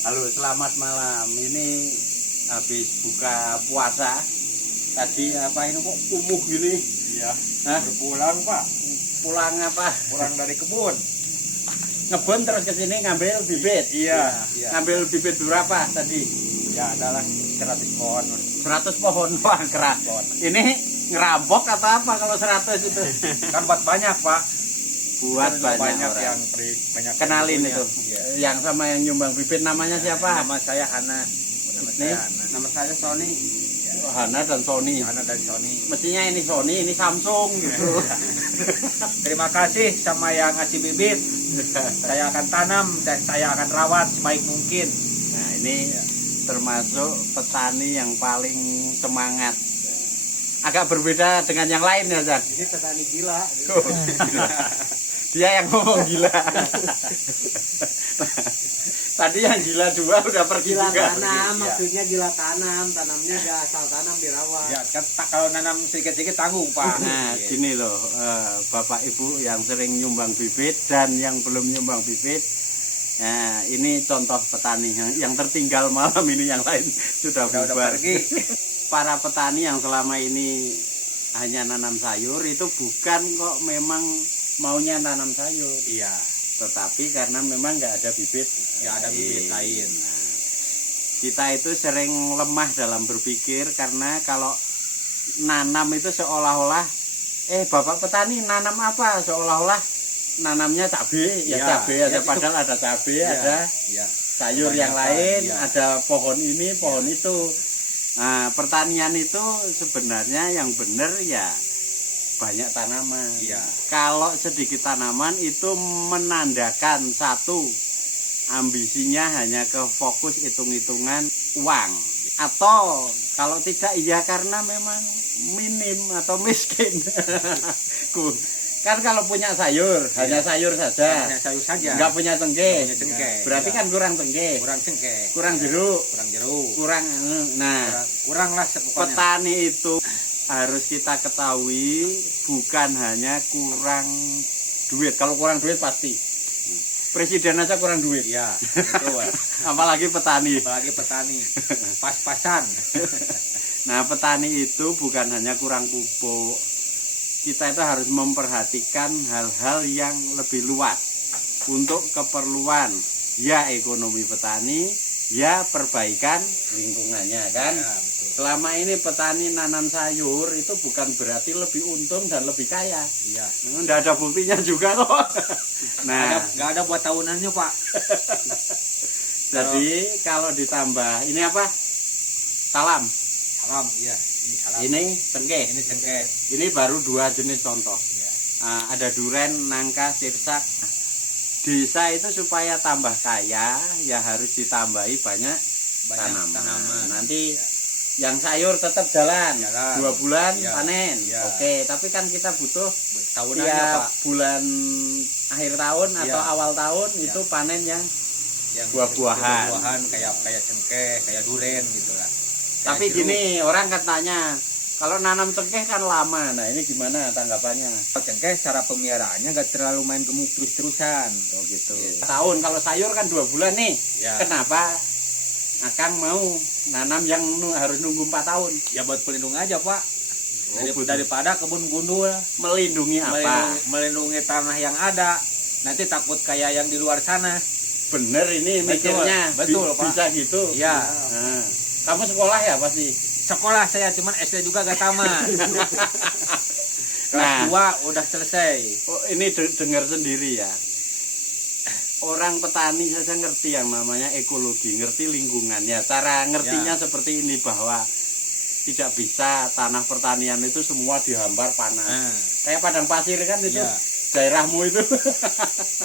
Halo, selamat malam. Ini habis buka puasa. Tadi apa ini kok kumuh gini? Iya. Hah? Pulang Pak. Pulang apa? Pulang dari kebun. Ngebon terus ke sini ngambil bibit. Iya. Ngambil bibit berapa tadi? Ya adalah 100 pohon. 100 pohon. Wah, keras. Pohon. Ini ngerampok atau apa kalau 100 itu? Kan buat banyak Pak. Buat Kan banyak orang. yang banyak. Kenalin yang itu. Iya. Yang sama yang nyumbang bibit namanya siapa? Nama saya Hana. Nama Nih. saya Hana. Nama saya Sony. Hana dan Sony. Hana dan Sony. Mestinya ini Sony, ini Samsung gitu. Terima kasih sama yang ngasih bibit. Saya akan tanam dan saya akan rawat sebaik mungkin. Nah, ini termasuk petani yang paling semangat. Agak berbeda dengan yang lain ya, Jan. Ini petani gila. Oh, gila. Dia yang ngomong gila. Tadi yang gila dua udah pergi Gila juga. tanam, Iya. maksudnya gila tanam. Tanamnya gak asal tanam dirawat. Ya kan kalau nanam sedikit-sedikit tanggung Pak. Nah, gini loh, Bapak Ibu yang sering nyumbang bibit dan yang belum nyumbang bibit. Nah, ini contoh petani yang tertinggal malam ini, yang lain sudah Udah bubar. pergi. Para petani yang selama ini hanya nanam sayur itu bukan kok memang maunya nanam sayur, Iya. tetapi karena memang nggak ada bibit, Nggak ada bibit lain. Nah, kita itu sering lemah dalam berpikir karena kalau nanam itu seolah-olah bapak petani nanam apa, seolah-olah nanamnya cabai, ya Iya, cabai iya, ada, itu. padahal ada cabai, Iya. ada Iya. sayur yang Kebanyakan, lain, iya. ada pohon ini, pohon itu. Nah, pertanian itu sebenarnya yang benar ya banyak tanaman. Iya. Kalau sedikit tanaman itu menandakan satu, ambisinya hanya ke fokus hitung-hitungan uang. Atau kalau tidak ya karena memang minim atau miskin. Kan kalau punya sayur, hanya sayur saja. Hanya sayur saja. Nggak punya cengkeh. Punya cengkeh. Berarti Iya. kan kurang cengkeh, kurang cengkeh, kurang jeruk, kurang jeruk, kurang. Nah, kurang lah pokoknya. petani itu harus kita ketahui bukan hanya kurang duit. Kalau kurang duit pasti. Presiden aja kurang duit. Iya, betul. Apalagi petani. Apalagi petani, pas-pasan. Nah, petani itu bukan hanya kurang pupuk. Kita itu harus memperhatikan hal-hal yang lebih luas untuk keperluan ya ekonomi petani, ya perbaikan lingkungannya kan. Ya, betul. Selama ini petani nanam sayur itu bukan berarti lebih untung dan lebih kaya. Iya. Nggak ada buktinya juga kok. Nah, Nggak ada buat tahunannya Pak. jadi kalau ditambah ini apa? Salam. Salam, iya. Ini salam. Ini cengkeh. Ini cengkeh. Ini baru dua jenis contoh. Iya. Ada duren, nangka, sirsak. Desa itu supaya tambah kaya ya harus ditambahi banyak tanaman. Nanti yang sayur tetap jalan. 2 bulan Iya. panen. Iya. Oke, tapi kan kita butuh Tahunannya tiap Pak. bulan akhir tahun Iya. atau awal tahun Iya. itu panen yang Yang buah-buahan. buah-buahan kayak cengkeh, kayak duren gitu lah. Kayak tapi jeruk. gini orang katanya kalau nanam cengkeh kan lama. Nah, ini gimana tanggapannya? Cengkeh cara pemeliharaannya nggak terlalu main gemuk terus-terusan. Oh gitu. Iya. Tahun kalau sayur kan 2 bulan nih. Ya. Kenapa Akang mau nanam yang harus nunggu 4 tahun? Ya buat pelindung aja Pak. betul. Daripada kebun gundul Melindungi apa? melindungi tanah yang ada. Nanti takut kayak yang di luar sana. Bener ini Betul, mikirnya. betul, Pak. Bisa gitu. Iya. Nah, kamu sekolah ya pasti? Sekolah saya cuman SD juga gak tamat. Kelas Nah. 2 udah selesai. Oh, ini dengar sendiri ya. Orang petani saja ngerti yang namanya ekologi, ngerti lingkungannya. Cara ngertinya seperti ini bahwa tidak bisa tanah pertanian itu semua dihampar panas. Nah, Kayak padang pasir kan itu Ya. daerahmu itu.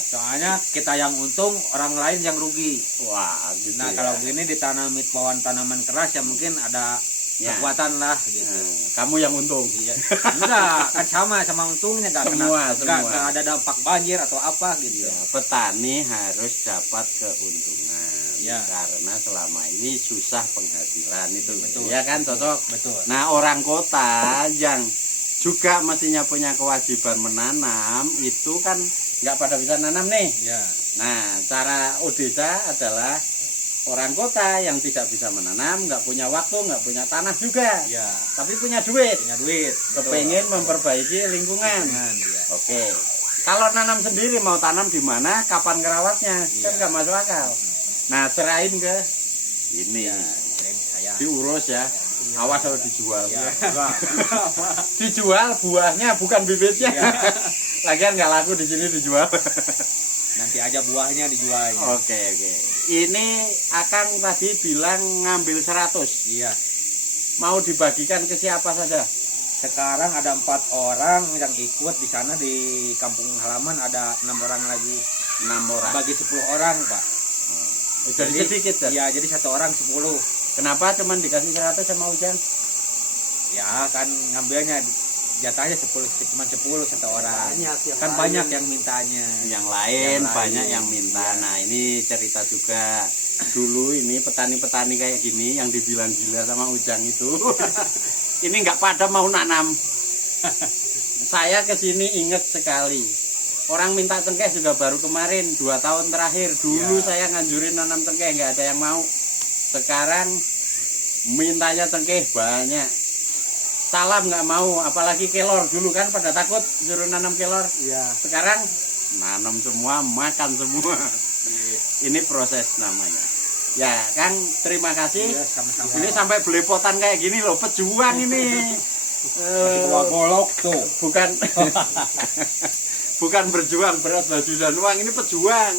soalnya kita yang untung, orang lain yang rugi. Wah, gitu Nah ya. kalau gini ditanami pohon tanaman keras ya mungkin ada Ya. kekuatan lah gitu. Nah, kamu yang untung. Iya. Enggak, kan sama untungnya nggak Semua. nggak ada dampak banjir atau apa gitu. Ya, petani harus dapat keuntungan. Ya. Karena selama ini susah penghasilan itu. Betul. Ya kan, cocok. Betul. Nah, orang kota yang juga mestinya punya kewajiban menanam itu kan nggak pada bisa nanam nih. Ya. Nah, cara Odesa adalah Orang kota yang tidak bisa menanam, nggak punya waktu, nggak punya tanah juga, Ya, tapi punya duit, punya duit. kepengen memperbaiki lingkungan. Ya. Oke, kalau nanam sendiri mau tanam di mana, kapan ngerawatnya, kan Iya. nggak masuk akal. Nah, serahin ke ini, Ya, kirain saya. diurus ya. Awas kalau dijual. Ya, enggak. Dijual buahnya bukan bibitnya. Iya. Lagian nggak laku di sini dijual. Nanti aja buahnya dijualnya. Oke. Ini Akang tadi bilang ngambil 100. Iya. Mau dibagikan ke siapa saja? Sekarang ada 4 orang yang ikut di sana, di kampung halaman ada 6 orang lagi. 6 orang. Bagi 10 orang, Pak. Jadi sedikit ya? Iya, jadi 1 orang 10. Kenapa cuman dikasih 100 sama Ujang? Ya, kan ngambilnya jatahnya 10, cuma 10 satu orang. Banyak yang Kan lain. banyak yang mintanya. Yang lain Yang banyak lain. yang minta. Iya. Nah, ini cerita juga. Dulu ini petani-petani kayak gini yang dibilang gila sama Ujang itu. Ini nggak pada mau nanam. Saya kesini inget sekali. Orang minta cengkeh juga baru kemarin 2 tahun terakhir. Dulu Ya. saya nganjurin nanam cengkeh nggak ada yang mau. Sekarang mintanya cengkeh banyak. Salam nggak mau, apalagi kelor dulu kan pada takut suruh nanam kelor. Iya. Sekarang nanam semua, makan semua. Ini proses namanya. Ya, Kang, terima kasih. Iya, sama-sama. Ini sampai belepotan kayak gini loh, pejuang ini. Masih bawa golok tuh. Bukan bukan berjuang beras baju dan uang, ini pejuang.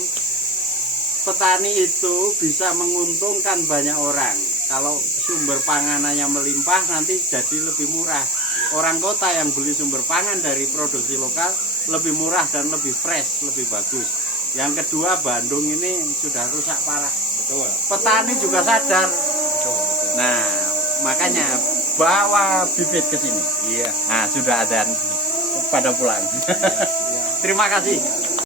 Petani itu bisa menguntungkan banyak orang. Kalau sumber panganannya melimpah nanti jadi lebih murah. Orang kota yang beli sumber pangan dari produksi lokal lebih murah dan lebih fresh, lebih bagus. Yang kedua, Bandung ini sudah rusak parah. Betul. Petani juga sadar. Betul. Nah, makanya bawa bibit ke sini. Iya. Nah, sudah adzan pada pulang. Terima kasih.